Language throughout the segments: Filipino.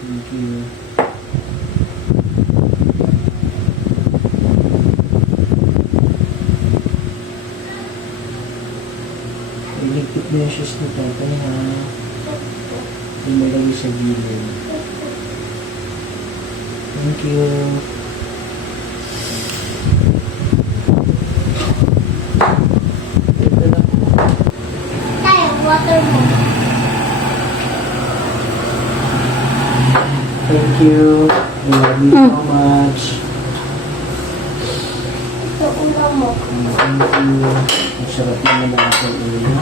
Thank you. Iligpit na yung shoes ni tatay ha. Hindi mo lagi sa gilid. Thank you. Ito na. Tayo, water mo. Thank you. I love you so much. Ito ulam mo. Thank you. Ang sarap naman ang aking ulo.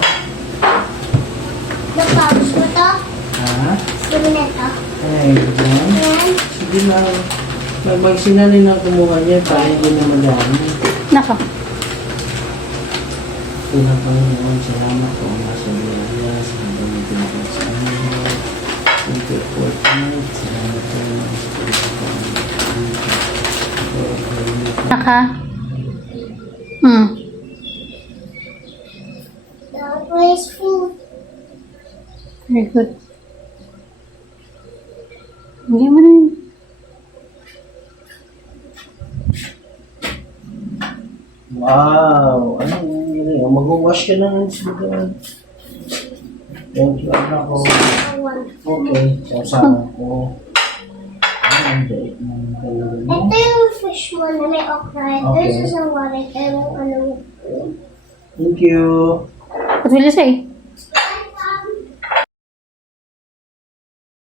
Napawis mo to? Ha? Sino na to? Ay, dyan. Yan. Sige na. Magsinalin na kumuha niya para hindi na madami. Nako. Unang Panginoon, salamat po ang nasa biyaya sa hanggang na pinakot sa amin. Thank you for tonight. Salamat po ang Espiritu po ang Naka. That was food. Very good. Hindi mo na yun. Wow! Ano yun? Mag-wash ka ng sigaw. Thank you, anak ko. Okay, sasama ko. Ang dait ng talaga mo. Ito yung fish mo na may okra. Ito Okay. yung sa water. Ito yung ano. Thank you. What will you say?